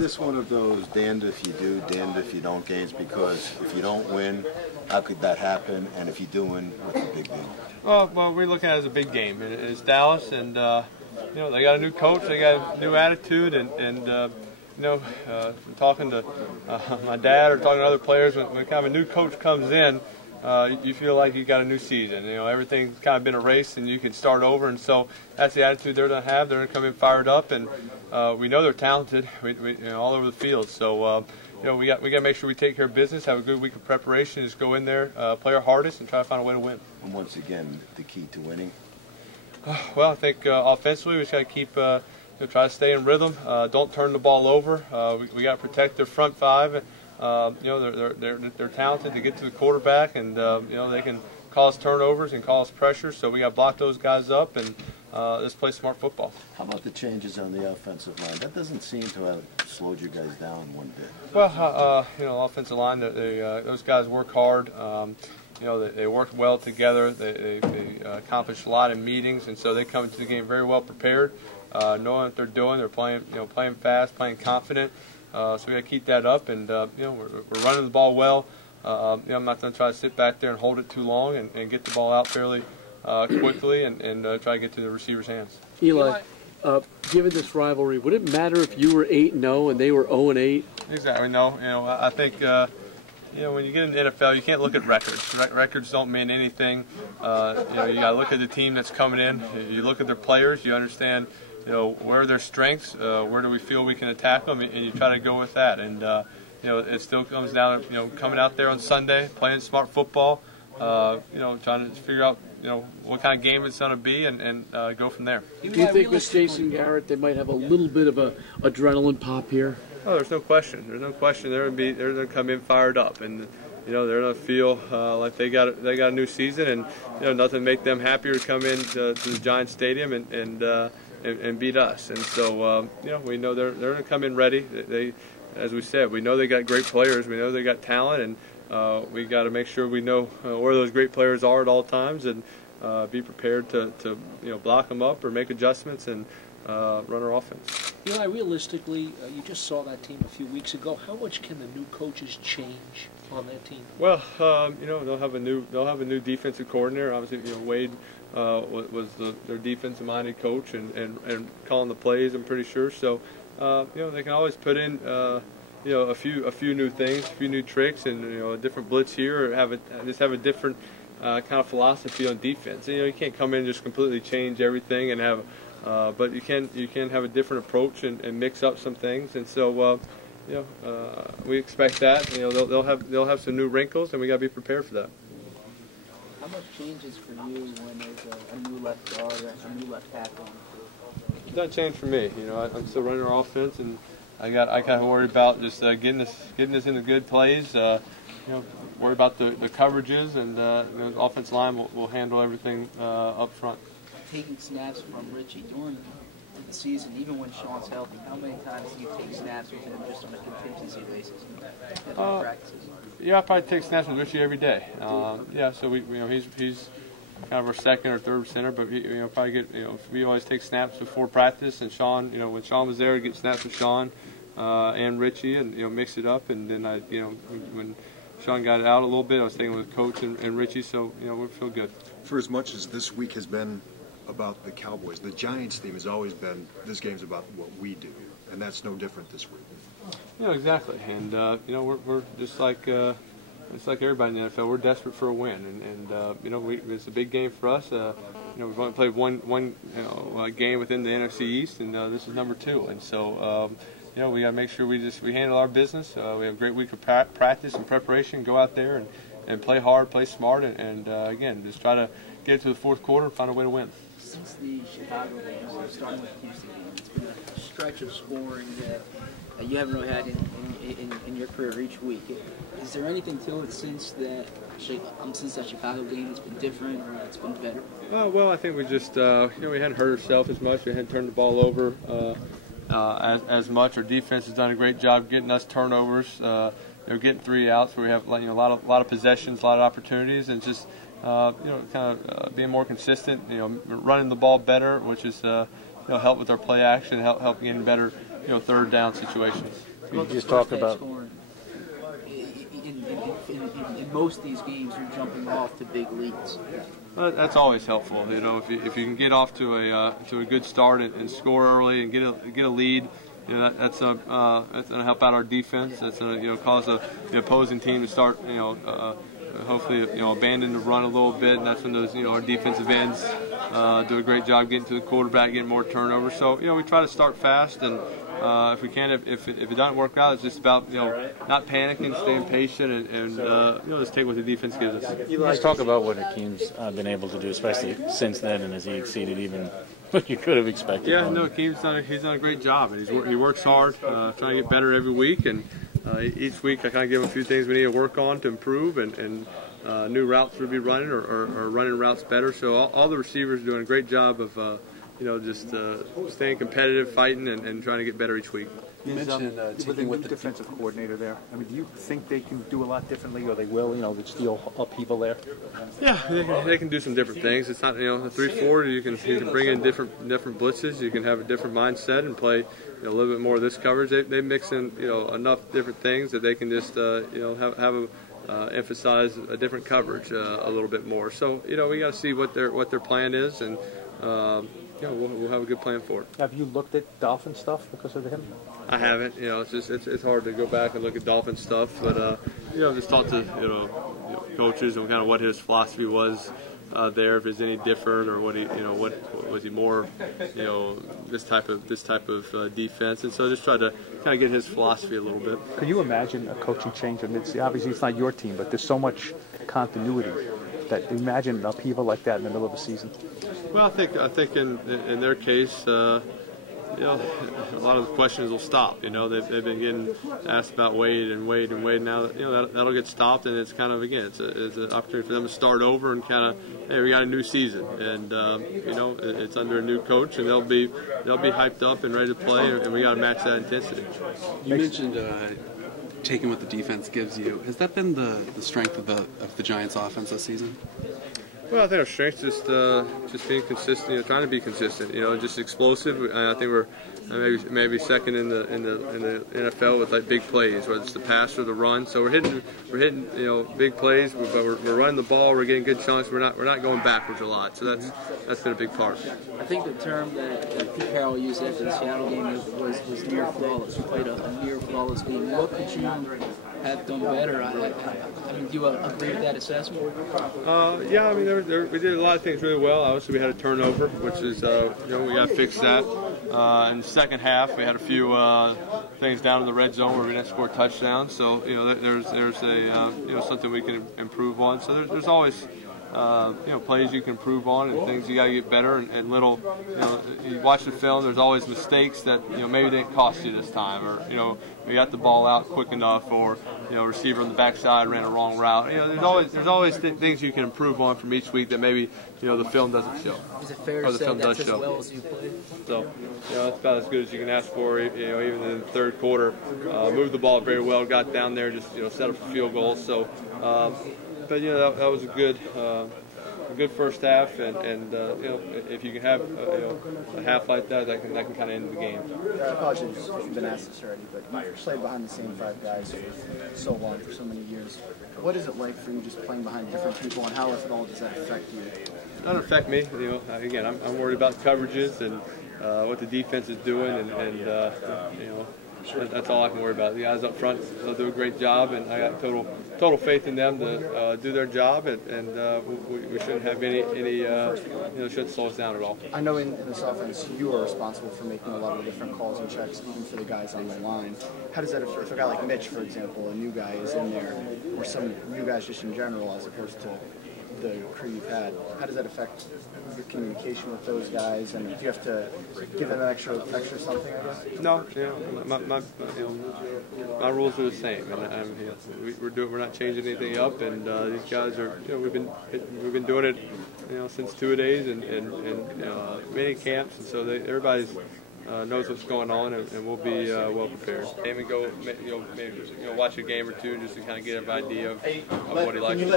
this one of those damned if you do, damned if you don't games? Because if you don't win, how could that happen? And if you do win, what's the big deal? Well, we're looking at it as a big game. It's Dallas, and they got a new coach, they got a new attitude, and talking to my dad or talking to other players, when kind of a new coach comes in, you feel like you got a new season. Everything's kind of been erased, and you can start over. And so that's the attitude they're going to have. They're going to come in fired up, and we know they're talented. All over the field. So we got to make sure we take care of business, have a good week of preparation, just go in there, play our hardest, and try to find a way to win. And once again, the key to winning. Well, I think offensively we just got to keep. Try to stay in rhythm. Don't turn the ball over. We got to protect their front five. They're talented to get to the quarterback, and they can cause turnovers and cause pressure. So we got to block those guys up and let's play smart football. How about the changes on the offensive line? That doesn't seem to have slowed you guys down one bit. Well, offensive line. Those guys work hard. They work well together. They accomplish a lot in meetings, and so they come into the game very well prepared. Knowing what they're doing, they're playing fast, playing confident. So we got to keep that up, and we're running the ball well. I'm not going to try to sit back there and hold it too long, and get the ball out fairly quickly, and try to get to the receiver's hands. Eli, given this rivalry, would it matter if you were 8-0 and they were 0-8? Exactly. No. I think when you get in the NFL, you can't look at records. Records don't mean anything. You got to look at the team that's coming in. You look at their players. You understand. Where are their strengths, where do we feel we can attack them, and you try to go with that. And, it still comes down to, coming out there on Sunday, playing smart football, trying to figure out, what kind of game it's going to be and go from there. Do you think with Jason Garrett they might have a little bit of a adrenaline pop here? Oh, there's no question. There's no question. They're going to come in fired up, and they're going to feel like they got a new season, and nothing make them happier to come in to the Giants Stadium and beat us. And so we know they're going to come in ready. They, as we said, we know they got great players. We know they got talent, and we got to make sure we know where those great players are at all times, and be prepared to block them up or make adjustments and run our offense. Eli, realistically, you just saw that team a few weeks ago. How much can the new coaches change on that team? Well, they'll have a new defensive coordinator. Obviously, Wade was their defensive-minded coach and calling the plays, I'm pretty sure. So, they can always put in a few new things, a few new tricks, and a different blitz here, or just have a different kind of philosophy on defense. You can't come in and just completely change everything and have. But you can have a different approach and mix up some things, and so we expect that. They'll have some new wrinkles, and we got to be prepared for that. How much changes for you when there's a new left guard or a new left tackle? It doesn't change for me. I'm still running our offense, and I kind of worry about just getting us into good plays. Worry about the coverages, and the offensive line will handle everything up front. Taking snaps from Richie during the season, even when Sean's healthy, how many times do you take snaps with him just on a contingency basis at practices? Yeah, I probably take snaps with Richie every day. So he's kind of our second or third center, but probably get we always take snaps before practice, and Sean, when Sean was there, get snaps with Sean and Richie, and mix it up, and then when Sean got it out a little bit, I was taking with Coach and Richie, so we feel good. For as much as this week has been about the Cowboys, the Giants theme has always been this game's about what we do, and that's no different this week. Exactly, and we're just like everybody in the NFL. We're desperate for a win, and it's a big game for us. We've only played one game within the NFC East, and this is number 2, and so we got to make sure we handle our business. We have a great week of practice and preparation. Go out there and play hard, play smart, and again, just try to get to the fourth quarter and find a way to win. Since the Chicago game, starting with the Houston game, it's been a stretch of scoring that you haven't really had in your career each week. Is there anything to it since that Chicago game that's been different or it's been better? Well, I think we just we hadn't hurt ourselves as much. We hadn't turned the ball over as much. Our defense has done a great job getting us turnovers. Getting 3 outs where we have a lot of possessions, a lot of opportunities, and just being more consistent. Running the ball better, which is help with our play action, help getting better third down situations. You just talked about in most of these games, you're jumping off to big leads. That's always helpful. If you can get off to a good start and score early and get a lead, that's going to help out our defense. That's going to cause the opposing team to start hopefully abandon the run a little bit, and that's when those our defensive ends do a great job getting to the quarterback, getting more turnovers. So we try to start fast, and if we can, if it doesn't work out, it's just about not panicking, staying patient, and just take what the defense gives us. Let's talk about what Hakeem's been able to do, especially since then, and as he exceeded even what you could have expected. Yeah, no, Hakeem's done a great job, and he works hard, trying to get better every week, and each week I kind of give him a few things we need to work on to improve, and new routes we'll be running or running routes better. So all the receivers are doing a great job of just staying competitive, fighting, and trying to get better each week. You mentioned with the new defensive coordinator there. I mean, do you think they can do a lot differently, or they will? There's still upheaval there. Yeah, they can do some different things. It's not the 3-4. You can bring in different blitzes. You can have a different mindset and play a little bit more of this coverage. They mix in enough different things that they can just emphasize a different coverage a little bit more. So we got to see what their plan is, and we'll have a good plan for it. Have you looked at Dolphin stuff because of him? I haven't. It's hard to go back and look at Dolphin stuff, but just talk to coaches and kind of what his philosophy was there, if it's any different, or what was he more this type of defense, and so just try to kind of get his philosophy a little bit. Can you imagine a coaching change amidst? Obviously, it's not your team, but there's so much continuity. Imagine an upheaval like that in the middle of the season. Well, I think in their case, a lot of the questions will stop. They've been getting asked about Wade. Now that'll get stopped, and it's kind of it's an opportunity for them to start over and kind of, hey, we got a new season, and it's under a new coach, and they'll be hyped up and ready to play, and we got to match that intensity. You mentioned taking what the defense gives you. Has that been the strength of the Giants' offense this season? Well, I think our strength is just being consistent, trying to be consistent, just explosive. I think we're maybe second in the NFL with like big plays, whether it's the pass or the run. So we're hitting big plays, but we're running the ball. We're getting good chunks. We're not going backwards a lot. So that's been a big part. I think the term that Pete Carroll used after the Seattle game was near flawless. We played a near flawless game. What could you have done better? I mean, do you agree with that assessment? Yeah, we did a lot of things really well. Obviously, we had a turnover, which is we got to fix that. In the second half, we had a few things down in the red zone where we didn't score touchdowns. So there's a something we can improve on. So there's always plays you can improve on and things you got to get better, and little you watch the film, there's always mistakes that maybe didn't cost you this time, or we got the ball out quick enough, or receiver on the backside ran a wrong route. There's always things you can improve on from each week that maybe the film doesn't show. Is it fair to say that's as well as you played? So that's about as good as you can ask for. Even in the third quarter, moved the ball very well, got down there, just set up a field goal. So. But that was a good first half, and if you can have a half like that, that can kind of end the game. I apologize if you've been asked this already, but you've played behind the same five guys for so long, for so many years. What is it like for you just playing behind different people, and how, if at all, does that affect you? It doesn't affect me. Again, I'm worried about coverages and what the defense is doing, and that's all I can worry about. The guys up front, they'll do a great job, and I got total faith in them to do their job, and we shouldn't have any shouldn't slow us down at all. I know in this offense you are responsible for making a lot of different calls and checks, even for the guys on the line. How does that affect if a guy like Mitch, for example, a new guy is in there, or some new guys just in general, as opposed to the crew you've had? How does that affect your communication with those guys, and do you have to give them extra something, I guess? No, my rules are the same, and we're not changing anything up, and these guys are we've been doing it since 2-a-days and many camps, and so everybody's knows what's going on, and we'll be well prepared. Maybe go watch a game or two just to kind of get an idea of what he likes to do.